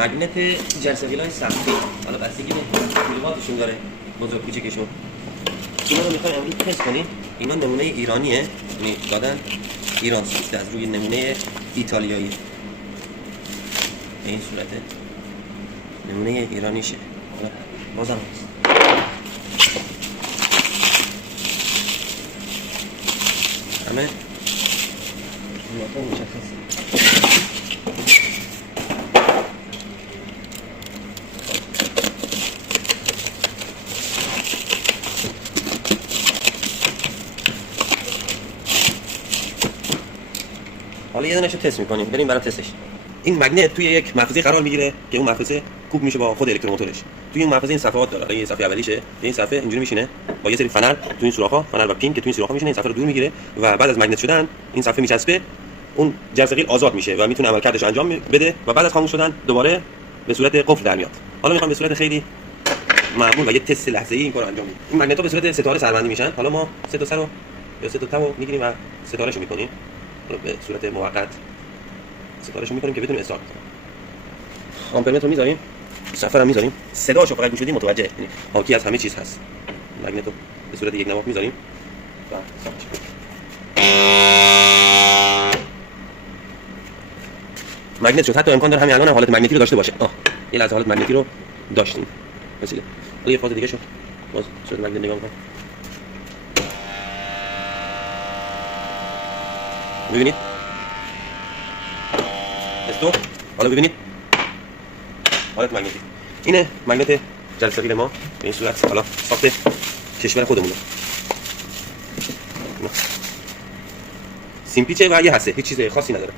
مگنت جرثقیل‌های سختی، حالا بستگی به کیلوواتشون داره، بزرگ کوچیکشون. اینا رو میخوایم امروز تست کنیم. اینا نمونه ایرانیه، یعنی دادن ایران ساخته از روی نمونه ایتالیایی. این صورته نمونه ایرانیشه. حالا بازم همه نمونه مشخصه. حالا یه دونهشو تست می‌کنیم. بریم برای تستش. این مگنت توی یک محفظه قرار میگیره که اون محفظه کوب میشه با خود الکتروموتورش. توی این محفظه این صفحات داره. این صفحه اولیشه. این صفحه اینجوری میشینه با یه سری فنر تو این سوراخ‌ها، فنر و پین که تو این سوراخ‌ها میشینه، این صفحه رو دور میگیره و بعد از مگنت شدن این صفحه میچسبه، اون جرثقیل آزاد میشه و میتونه عملکردش انجام بده و بعد از خاموش شدن دوباره به صورت قفل در میاد. حالا میخوام به صورت خیلی معمول و یه تست لحظه‌ای این کارو انجام بدیم. این مگنت‌ها به صورت ستاره سربندی میشن. حالا ما سه تا سر رو یا سه تا تمو میگیریم و ستارهشو می‌کنیم. به صورت موقت ستارهشو می‌کنیم که بتونیم استارت کنیم. آمپرمتر رو می‌ذاریم، صفحه رو می‌ذاریم، صداشو فقط گوش بدیم متوجه، یعنی حاکی از همه چیز هست. مگنت رو به صورت یک نواخت می‌ذاریم و مگنت شد. حتی امکان داره همین الان هم حالت مگنتی رو داشته باشه. یه لحظه حالت مگنتی رو داشتیم. مثلا حالا یه فاز دیگه شد. باز صورت مگنت نگاه می‌کنم. ببینید استوب. حالا ببینید حالت مگنتی. اینه مگنت جرثقیل ما به این صورت. حالا ساخت کشور خودمونه. سیمپیچه و یه هسته، هیچ چیز خاصی نداره.